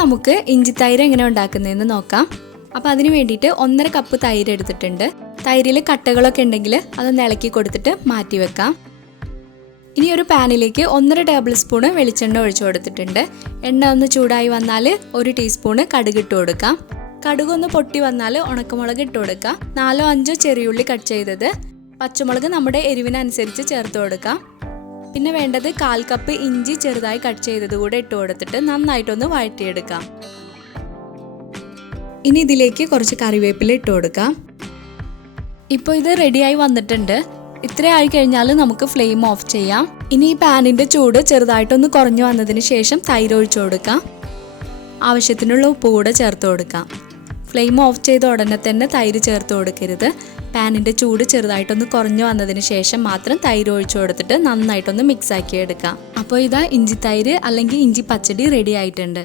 നമുക്ക് ഇഞ്ചി തൈര് എങ്ങനെ ഉണ്ടാക്കുന്നതെന്ന് നോക്കാം. അപ്പോൾ അതിന് വേണ്ടിയിട്ട് 1.5 കപ്പ് തൈര് എടുത്തിട്ടുണ്ട്. തൈരിൽ കട്ടകളൊക്കെ ഉണ്ടെങ്കിൽ അതൊന്ന് ഇളക്കി കൊടുത്തിട്ട് മാറ്റി വെക്കാം. ഇനി ഒരു പാനിലേക്ക് 1.5 ടേബിൾ സ്പൂണ് വെളിച്ചെണ്ണ ഒഴിച്ചു കൊടുത്തിട്ടുണ്ട്. എണ്ണ ഒന്ന് ചൂടായി വന്നാൽ 1 ടീസ്പൂണ് കടുക് ഇട്ട് കൊടുക്കാം. കടുക് ഒന്ന് പൊട്ടി വന്നാൽ ഉണക്കമുളക് ഇട്ട് കൊടുക്കാം. 4-5 ചെറിയുള്ളി കട്ട് ചെയ്തത്, പച്ചമുളക് നമ്മുടെ എരിവിനനുസരിച്ച് ചേർത്ത് കൊടുക്കാം. പിന്നെ വേണ്ടത് 1/4 കപ്പ് ഇഞ്ചി ചെറുതായി കട്ട് ചെയ്തത് കൂടെ ഇട്ട് കൊടുത്തിട്ട് നന്നായിട്ടൊന്ന് വഴറ്റിയെടുക്കാം. ഇനി ഇതിലേക്ക് കുറച്ച് കറിവേപ്പില ഇട്ട് കൊടുക്കാം. ഇപ്പോൾ ഇത് റെഡിയായി വന്നിട്ടുണ്ട്. ഇത്രയായി കഴിഞ്ഞാൽ നമുക്ക് ഫ്ലെയിം ഓഫ് ചെയ്യാം. ഇനി ഈ പാനിൻ്റെ ചൂട് ചെറുതായിട്ടൊന്ന് കുറഞ്ഞു വന്നതിന് ശേഷം തൈര് ഒഴിച്ചു കൊടുക്കാം. ആവശ്യത്തിനുള്ള ഉപ്പ് കൂടെ ചേർത്ത് കൊടുക്കാം. ഫ്ലെയിം ഓഫ് ചെയ്ത ഉടനെ തന്നെ തൈര് ചേർത്ത് കൊടുക്കരുത്. പാനിൻ്റെ ചൂട് ചെറുതായിട്ടൊന്ന് കുറഞ്ഞു വന്നതിന് ശേഷം മാത്രം തൈര് ഒഴിച്ചു കൊടുത്തിട്ട് നന്നായിട്ടൊന്ന് മിക്സ് ആക്കി എടുക്കാം. അപ്പോൾ ഇതാ ഇഞ്ചി തൈര് അല്ലെങ്കിൽ ഇഞ്ചി പച്ചടി റെഡി ആയിട്ടുണ്ട്.